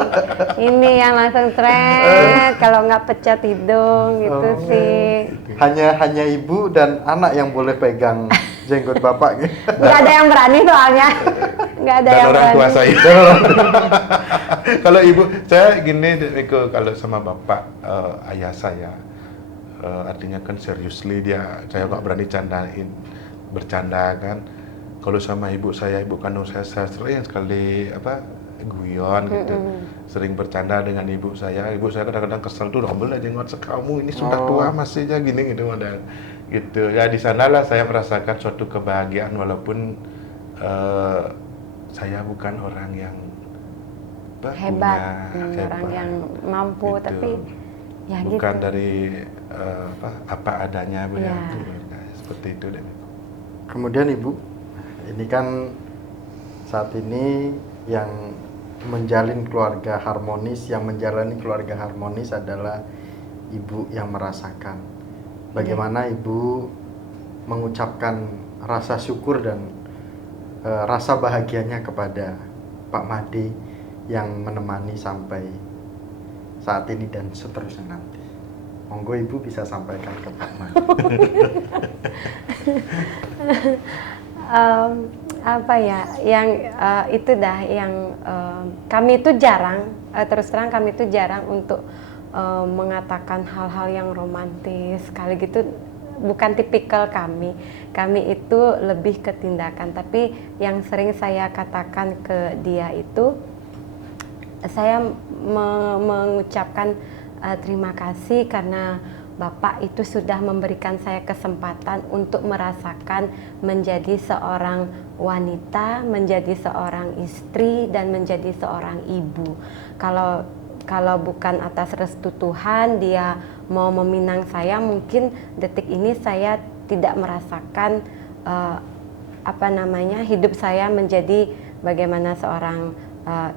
Ini yang langsung tret, kalau nggak pecat hidung gitu sih. Hanya ibu dan anak yang boleh pegang jenggot bapak gitu. Nggak ada yang berani soalnya. Nggak ada dan yang orang berani. tua saya. Kalau ibu, saya gini Miko, kalau sama bapak, ayah saya, artinya kan seriously dia, saya nggak berani bercanda kan. Kalau sama ibu kandung saya sering sekali guyon gitu, sering bercanda dengan ibu saya. Ibu saya kadang-kadang kesel tuh, "Rombel aja jenggot kamu ini sudah tua masih aja gini gitu model." Gitu. Ya di sanalah saya merasakan suatu kebahagiaan walaupun saya bukan orang yang Hebat, punya orang yang mampu, gitu. tapi ya bukan gitu. dari apa adanya Bu, ya. Ya. Seperti itu deh. Kemudian Ibu, ini kan saat ini yang menjalin keluarga harmonis, yang menjalani keluarga harmonis adalah Ibu yang merasakan. Bagaimana Ibu mengucapkan rasa syukur dan rasa bahagianya kepada Pak Made yang menemani sampai saat ini dan seterusnya nanti. Monggo Ibu bisa sampaikan ke Pak Made. Apa ya, yang itu dah yang kami itu jarang, terus terang kami itu jarang untuk mengatakan hal-hal yang romantis kali gitu, bukan tipikal kami itu lebih ke tindakan. Tapi yang sering saya katakan ke dia itu, saya mengucapkan terima kasih karena Bapak itu sudah memberikan saya kesempatan untuk merasakan menjadi seorang wanita, menjadi seorang istri, dan menjadi seorang ibu. Kalau bukan atas restu Tuhan, Dia mau meminang saya, mungkin detik ini saya tidak merasakan hidup saya menjadi bagaimana seorang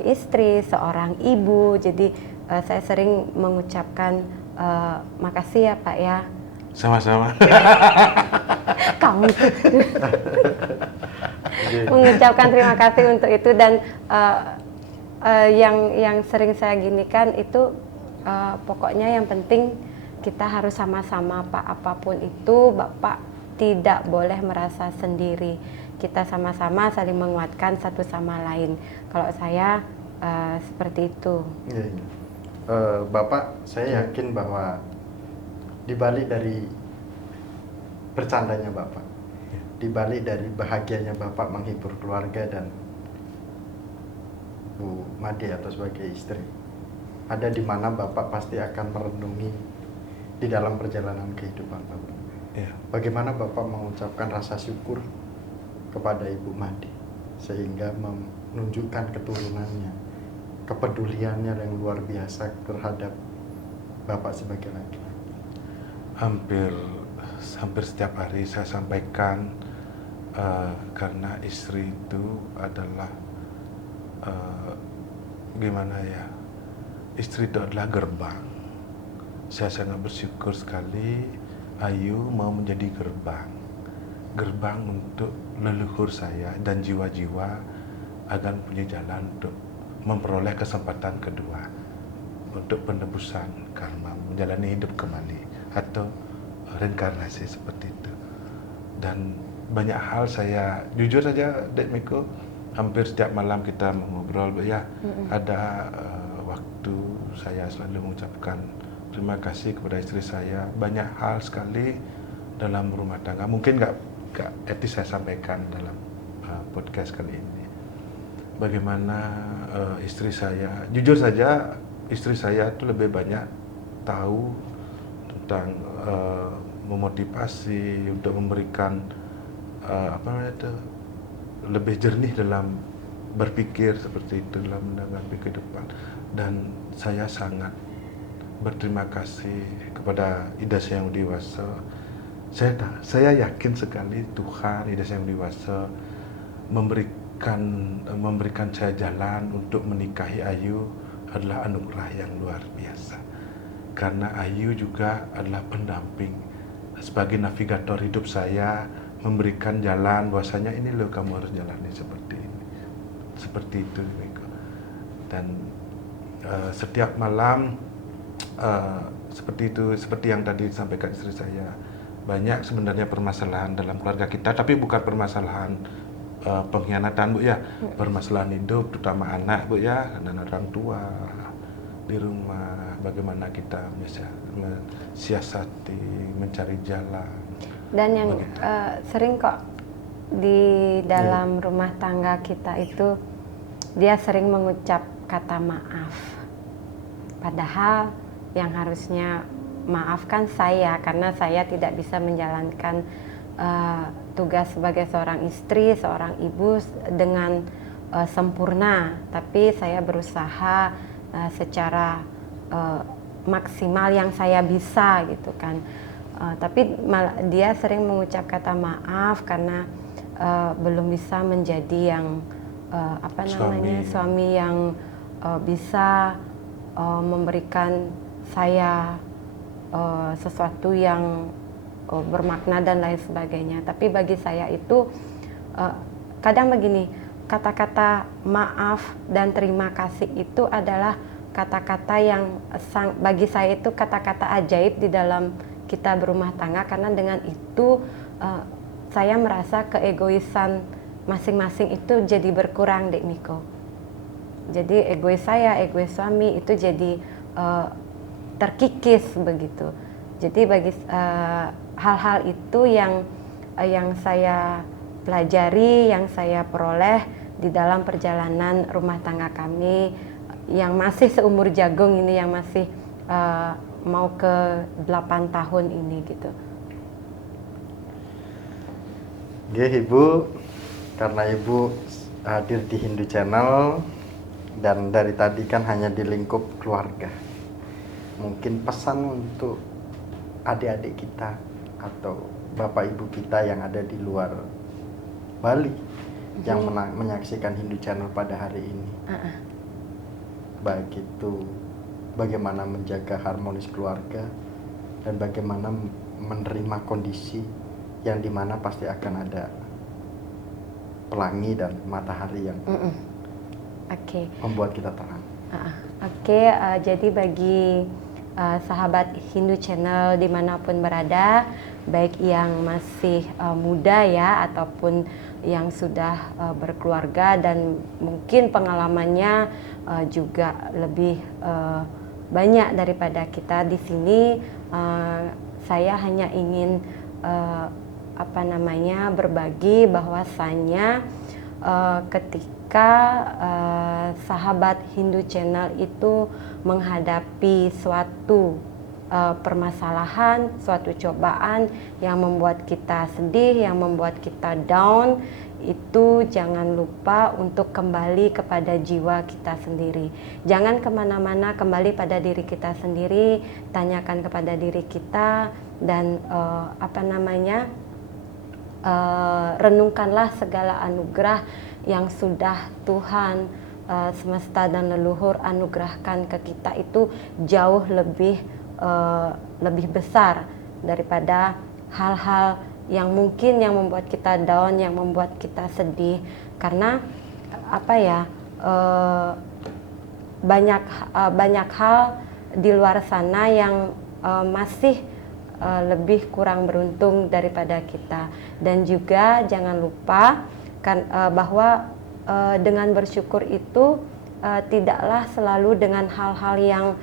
istri, seorang ibu. Jadi saya sering mengucapkan makasih ya Pak ya. Sama-sama. Kamu mengucapkan terima kasih untuk itu. Dan yang sering saya ginikan itu, pokoknya yang penting kita harus sama-sama Pak, apapun itu Bapak tidak boleh merasa sendiri. Kita sama-sama saling menguatkan satu sama lain. Kalau saya seperti itu. Bapak, saya yakin bahwa dibalik dari bercandanya Bapak, dibalik dari bahagianya Bapak menghibur keluarga dan Bu Made atau sebagai istri, ada di mana Bapak pasti akan merenungi di dalam perjalanan kehidupan Bapak. Ya. Bagaimana Bapak mengucapkan rasa syukur kepada Ibu Made sehingga menunjukkan keturunannya, kepeduliannya yang luar biasa terhadap Bapak sebagai laki-laki. Hampir setiap hari saya sampaikan, karena istri itu adalah gimana ya, istri itu adalah gerbang. Saya sangat bersyukur sekali Ayu mau menjadi gerbang untuk leluhur saya dan jiwa-jiwa agar punya jalan untuk memperoleh kesempatan kedua untuk penebusan karma, menjalani hidup kembali atau reinkarnasi seperti itu. Dan banyak hal saya jujur saja Dek Miko, hampir setiap malam kita mengobrol ya. Ada waktu saya selalu mengucapkan terima kasih kepada istri saya. Banyak hal sekali dalam rumah tangga, mungkin nggak etis saya sampaikan dalam podcast kali ini. Bagaimana istri saya, jujur saja istri saya itu lebih banyak tahu tentang memotivasi untuk memberikan lebih jernih dalam berpikir seperti itu dalam menanggapi kehidupan. Dan saya sangat berterima kasih kepada Ida Hyang Wdiwasa. Saya yakin sekali Tuhan Ida Hyang Wdiwasa memberikan saya jalan untuk menikahi Ayu adalah anugerah yang luar biasa. Karena Ayu juga adalah pendamping sebagai navigator hidup saya, memberikan jalan bahwasanya ini loh kamu harus jalani seperti ini, seperti itu. Dan setiap malam seperti itu, seperti yang tadi disampaikan istri saya, banyak sebenarnya permasalahan dalam keluarga kita, tapi bukan permasalahan pengkhianatan Bu ya, permasalahan hidup terutama anak Bu ya, dan orang tua di rumah, bagaimana kita mensiasati, mencari jalan. Dan yang sering kok di dalam rumah tangga kita itu dia sering mengucap kata maaf. Padahal yang harusnya maafkan saya karena saya tidak bisa menjalankan tugas sebagai seorang istri, seorang ibu dengan sempurna. Tapi saya berusaha secara maksimal yang saya bisa gitu kan. Tapi dia sering mengucap kata maaf karena belum bisa menjadi yang suami yang bisa memberikan saya sesuatu yang bermakna dan lain sebagainya. Tapi bagi saya itu kadang begini, kata-kata maaf dan terima kasih itu adalah kata-kata yang bagi saya itu kata-kata ajaib di dalam kita berumah tangga, karena dengan itu saya merasa keegoisan masing-masing itu jadi berkurang, Dek Miko. Jadi egois saya, egois suami itu jadi terkikis begitu. Jadi bagi hal-hal itu yang saya pelajari, yang saya peroleh di dalam perjalanan rumah tangga kami yang masih seumur jagung ini, yang masih mau ke 8 tahun ini gitu. Oke, Ibu, karena Ibu hadir di Hindu Channel dan dari tadi kan hanya di lingkup keluarga, mungkin pesan untuk adik-adik kita atau bapak ibu kita yang ada di luar Bali yang menyaksikan Hindu Channel pada hari ini, baik itu bagaimana menjaga harmonis keluarga dan bagaimana menerima kondisi yang dimana pasti akan ada pelangi dan matahari yang membuat kita terang. Jadi bagi sahabat Hindu Channel dimanapun berada, baik yang masih muda ya ataupun yang sudah berkeluarga dan mungkin pengalamannya juga lebih banyak daripada kita di sini, saya hanya ingin berbagi bahwasannya ketika sahabat Hindu Channel itu menghadapi suatu permasalahan, suatu cobaan yang membuat kita sedih, yang membuat kita down, itu jangan lupa untuk kembali kepada jiwa kita sendiri. Jangan kemana-mana, kembali pada diri kita sendiri, tanyakan kepada diri kita dan renungkanlah segala anugerah yang sudah Tuhan semesta dan leluhur anugerahkan ke kita itu jauh lebih besar daripada hal-hal yang mungkin yang membuat kita down, yang membuat kita sedih. Karena banyak hal di luar sana yang masih lebih kurang beruntung daripada kita. Dan juga jangan lupa bahwa dengan bersyukur itu tidaklah selalu dengan hal-hal yang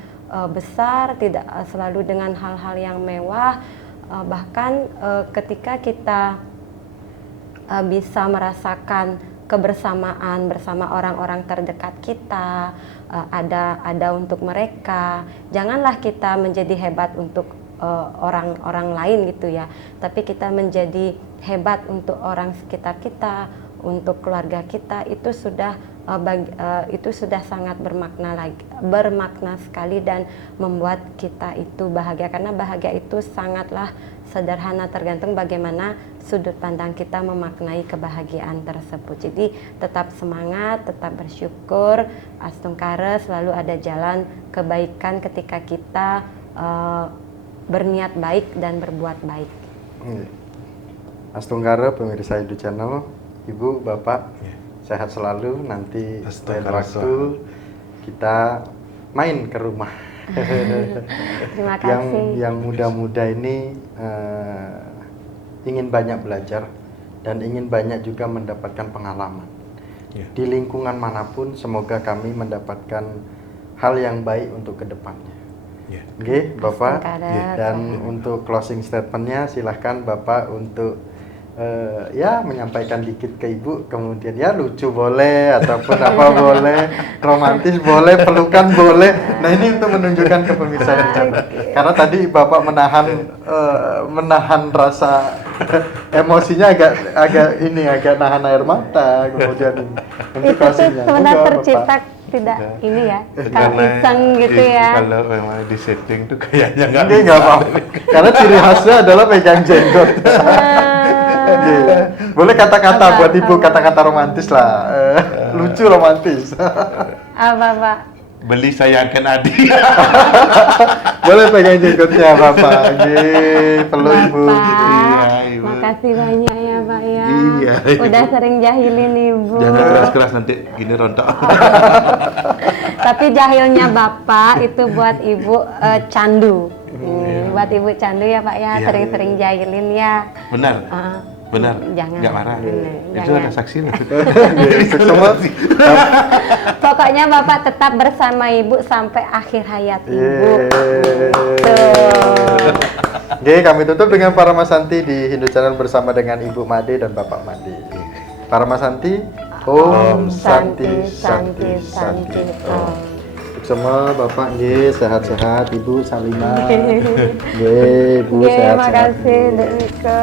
besar, tidak selalu dengan hal-hal yang mewah. Bahkan ketika kita bisa merasakan kebersamaan bersama orang-orang terdekat kita, ada untuk mereka, janganlah kita menjadi hebat untuk orang-orang lain gitu ya, tapi kita menjadi hebat untuk orang sekitar kita, untuk keluarga kita, itu sudah sangat bermakna sekali dan membuat kita itu bahagia, karena bahagia itu sangatlah sederhana, tergantung bagaimana sudut pandang kita memaknai kebahagiaan tersebut. Jadi tetap semangat, tetap bersyukur, Astungkara selalu ada jalan kebaikan ketika kita berniat baik dan berbuat baik. Astungkara, pemirsa Hindu Channel, Ibu, Bapak, sehat selalu. Nanti lain waktu kita main ke rumah. Terima kasih. Yang muda-muda ini ingin banyak belajar dan ingin banyak juga mendapatkan pengalaman. Di lingkungan manapun, semoga kami mendapatkan hal yang baik untuk kedepannya. Oke, Bapak. Dan untuk closing statementnya, silahkan Bapak untuk ya menyampaikan dikit ke ibu, kemudian ya lucu boleh ataupun apa boleh, romantis boleh, pelukan boleh. Nah ini untuk menunjukkan kepemisahan. Karena tadi bapak menahan rasa emosinya agak nahan air mata, kemudian untuk Itu tuh closingnya. sebenarnya Enggak, tercipta Bapak. tidak ini ya, kalau Karena iseng gitu ya. Kalau memang di setting tuh kayaknya nggak Enggak, bisa. nggak apa-apa. Karena ciri khasnya adalah pegang jenggot. Iya. Boleh kata-kata buat ibu, kata-kata romantis lah. Lucu romantis. Apa Pak? Beli sayangkan adik. Boleh pegang jenggotnya Bapak. Perlu ibu. Iya, Ibu. Makasih banyak ya Pak ya. Iya, Ibu. Udah sering jahilin ibu. Jangan keras-keras nanti gini rontok. Tapi jahilnya Bapak itu buat ibu candu. Buat ibu candu ya Pak ya, Iya. sering-sering jahilin ya. Benar. Ah, Benar. Jangan. Nggak marah. Benar, Itu jangan. ada saksi lah. Semua. Pokoknya Bapak tetap bersama ibu sampai akhir hayat ibu. Oke, kami tutup dengan Paramasanti di Hindu Channel bersama dengan Ibu Made dan Bapak Made. Paramasanti, Om Santi Santi Santi. Om. Untuk semua Bapak sehat-sehat, Ibu Salimah. Ibu Oke, sehat-sehat. makasih Dek Mika.